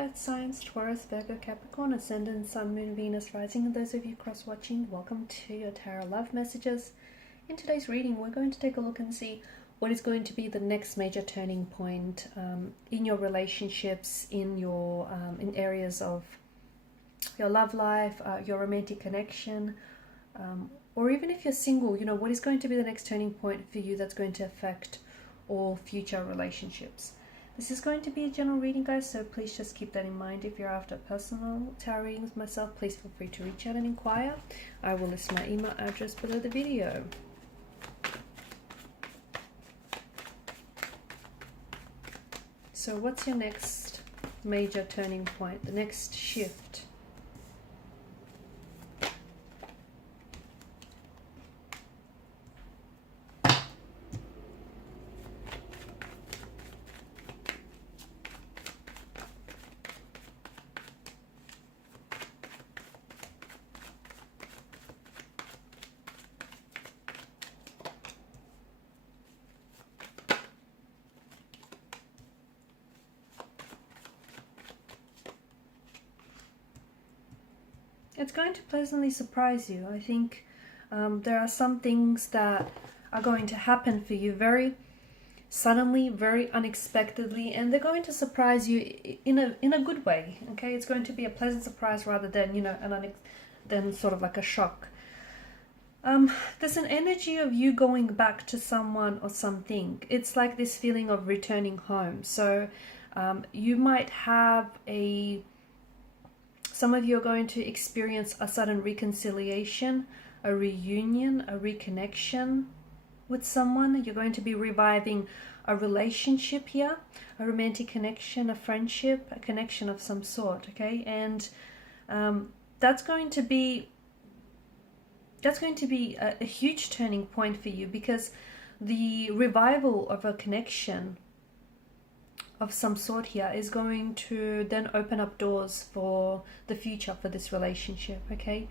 earth signs, Taurus, Virgo, Capricorn, Ascendant, Sun, Moon, Venus, Rising, and those of you cross-watching, welcome to your Tarot Love Messages. In today's reading, we're going to take a look and see what is going to be the next major turning point in your relationships, in your in areas of your love life, your romantic connection, or even if you're single, you know, what is going to be the next turning point for you that's going to affect all future relationships. This is going to be a general reading, guys, so please just keep that in mind. If you're after personal tarot readings myself, please feel free to reach out and inquire. I will list my email address below the video. So what's your next major turning point, the next shift? It's going to pleasantly surprise you. I think there are some things that are going to happen for you very suddenly, very unexpectedly, and they're going to surprise you in a good way. Okay, it's going to be a pleasant surprise rather than, you know, than sort of like a shock. There's an energy of you going back to someone or something. It's like this feeling of returning home. So you might have some of you are going to experience a sudden reconciliation, a reunion, a reconnection with someone. You're going to be reviving a relationship here, a romantic connection, a friendship, a connection of some sort, okay? And that's going to be a huge turning point for you, because the revival of a connection of some sort here is going to then open up doors for the future for this relationship, okay?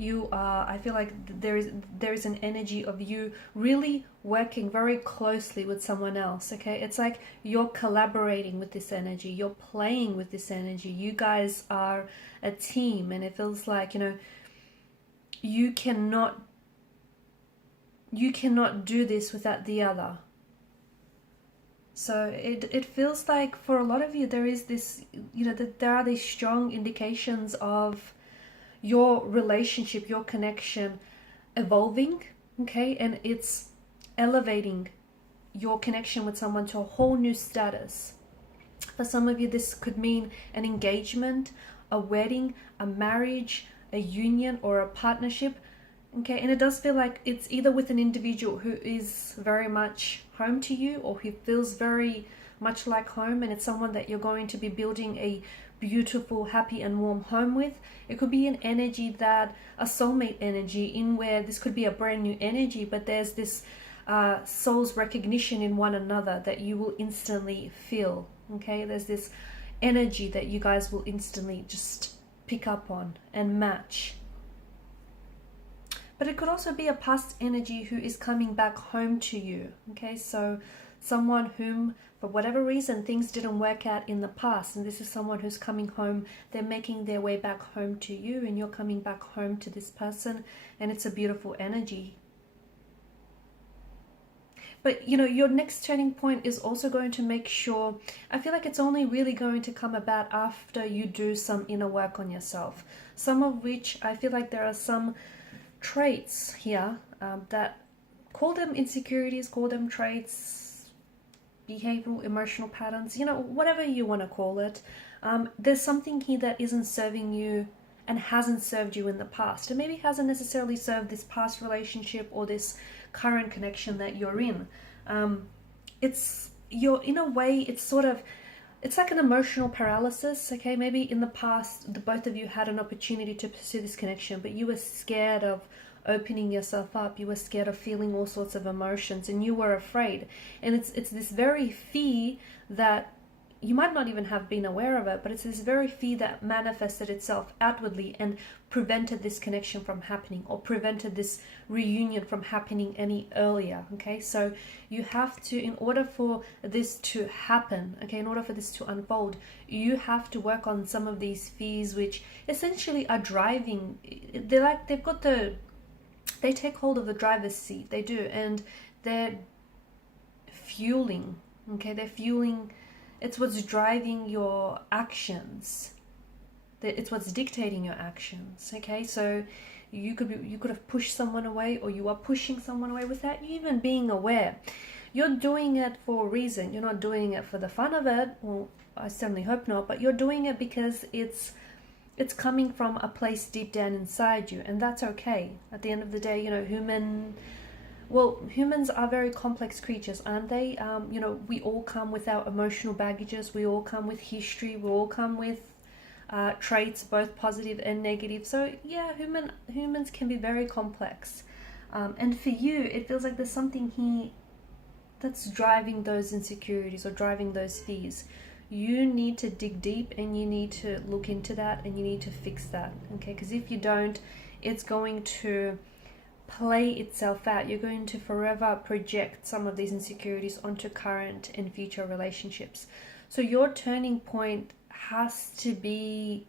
I feel like there is an energy of you really working very closely with someone else, okay? It's like you're collaborating with this energy, you're playing with this energy, you guys are a team, and it feels like, you know, you cannot do this without the other. So it feels like for a lot of you there is this, you know, that there are these strong indications of your relationship, your connection evolving, okay? And it's elevating your connection with someone to a whole new status. For some of you, this could mean an engagement, a wedding, a marriage, a union, or a partnership. Okay, and it does feel like it's either with an individual who is very much home to you, or who feels very much like home, and it's someone that you're going to be building a beautiful, happy and warm home with. It could be an energy that, a soulmate energy, in where this could be a brand new energy, but there's this soul's recognition in one another that you will instantly feel, okay? There's this energy that you guys will instantly just pick up on and match. But it could also be a past energy who is coming back home to you, okay? So someone whom, for whatever reason, things didn't work out in the past, and this is someone who's coming home. They're making their way back home to you, and you're coming back home to this person, and it's a beautiful energy. But, you know, your next turning point is also going to make sure, I feel like it's only really going to come about after you do some inner work on yourself, some of which I feel like there are some traits here that, call them insecurities, call them traits, behavioral, emotional patterns, you know, whatever you want to call it. There's something here that isn't serving you and hasn't served you in the past, and maybe hasn't necessarily served this past relationship or this current connection that you're in. You're in a way, it's like an emotional paralysis, okay? Maybe in the past, the both of you had an opportunity to pursue this connection, but you were scared of opening yourself up. You were scared of feeling all sorts of emotions, and you were afraid. And it's this very fear that you might not even have been aware of it, but it's this very fear that manifested itself outwardly and prevented this connection from happening, or prevented this reunion from happening any earlier. Okay, so you have to, in order for this to happen, okay, in order for this to unfold, you have to work on some of these fears, which essentially are driving, they take hold of the driver's seat, they do, and they're fueling, okay, they're fueling, it's what's driving your actions, it's what's dictating your actions. Okay, so you could have pushed someone away, or you are pushing someone away without you even being aware. You're doing it for a reason. You're not doing it for the fun of it. Well, I certainly hope not, but you're doing it because it's coming from a place deep down inside you, and that's okay. At the end of the day, you know, humans are very complex creatures, aren't they? You know, we all come with our emotional baggages, we all come with history, we all come with traits, both positive and negative. So yeah, humans can be very complex. And for you, it feels like there's something here that's driving those insecurities or driving those fears. You need to dig deep, and you need to look into that, and you need to fix that, okay? Because if you don't, it's going to play itself out. You're going to forever project some of these insecurities onto current and future relationships. So your turning point has to be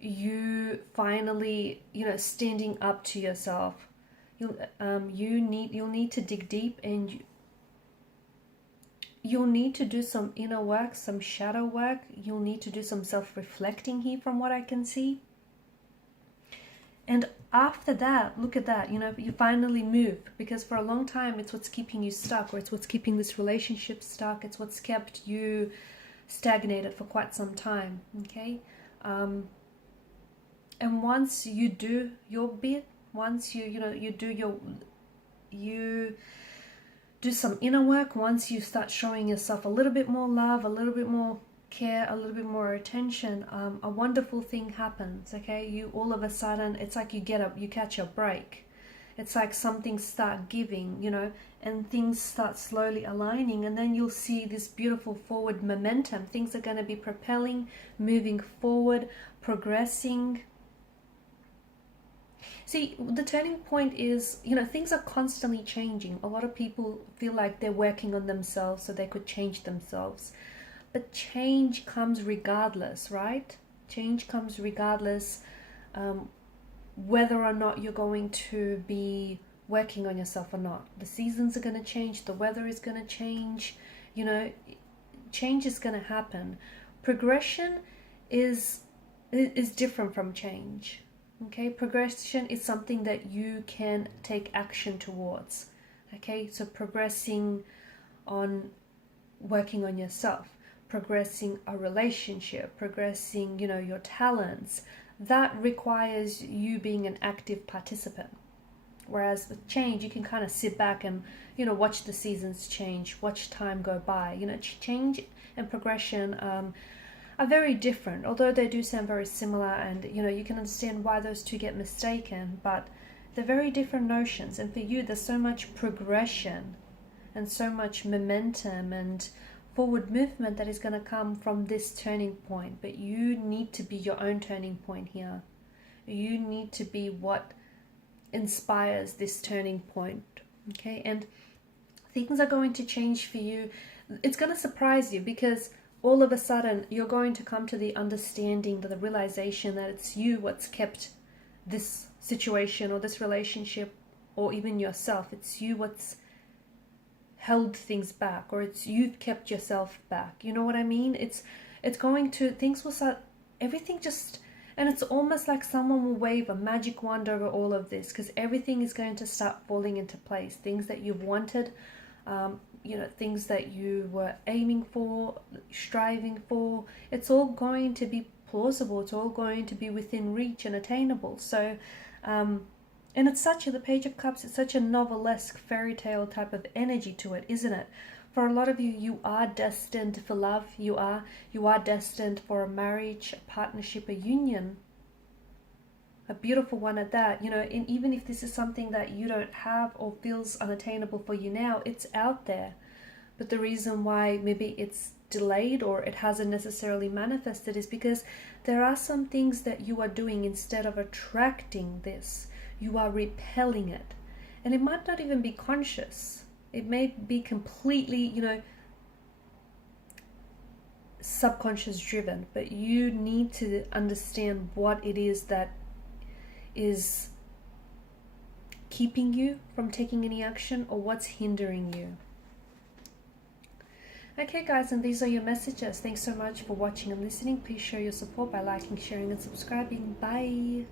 you finally, you know, standing up to yourself. You'll need to dig deep, and you'll need to do some inner work, some shadow work. You'll need to do some self-reflecting here, from what I can see. And after that, look at that, you know, you finally move, because for a long time it's what's keeping you stuck, or it's what's keeping this relationship stuck, it's what's kept you stagnated for quite some time, okay? And once you do your bit, once you do some inner work, once you start showing yourself a little bit more love, a little bit more care, a little bit more attention, a wonderful thing happens. Okay, you all of a sudden, it's like you catch a break. It's like something start giving, you know, and things start slowly aligning, and then you'll see this beautiful forward momentum. Things are going to be propelling, moving forward, progressing. See, the turning point is, you know, things are constantly changing. A lot of people feel like they're working on themselves so they could change themselves. But change comes regardless, right? Change comes regardless, whether or not you're going to be working on yourself or not. The seasons are going to change. The weather is going to change. You know, change is going to happen. Progression is different from change. Okay, progression is something that you can take action towards. Okay, so progressing on working on yourself, progressing a relationship, progressing, you know, your talents, that requires you being an active participant. Whereas with change, you can kind of sit back and, you know, watch the seasons change, watch time go by. You know, change and progression are very different, although they do sound very similar, and, you know, you can understand why those two get mistaken, but they're very different notions. And for you, there's so much progression and so much momentum and forward movement that is going to come from this turning point. But you need to be your own turning point here. You need to be what inspires this turning point. Okay, and things are going to change for you. It's going to surprise you, because all of a sudden you're going to come to the understanding, the realization that it's you what's kept this situation or this relationship, or even yourself. It's you what's held things back, or it's you've kept yourself back. You know what I mean? Things will start, everything just, and it's almost like someone will wave a magic wand over all of this, because everything is going to start falling into place. Things that you've wanted, you know, things that you were aiming for, striving for, it's all going to be plausible. It's all going to be within reach and attainable. So, and it's the Page of Cups, it's such a novelesque fairy tale type of energy to it, isn't it? For a lot of you, you are destined for love. You are destined for a marriage, a partnership, a union. A beautiful one at that, you know. And even if this is something that you don't have or feels unattainable for you now, it's out there. But the reason why maybe it's delayed or it hasn't necessarily manifested is because there are some things that you are doing. Instead of attracting this, you are repelling it. And it might not even be conscious. It may be completely, you know, subconscious driven, but you need to understand what it is that is keeping you from taking any action, or what's hindering you. Okay guys, and these are your messages. Thanks so much for watching and listening. Please show your support by liking, sharing and subscribing. Bye.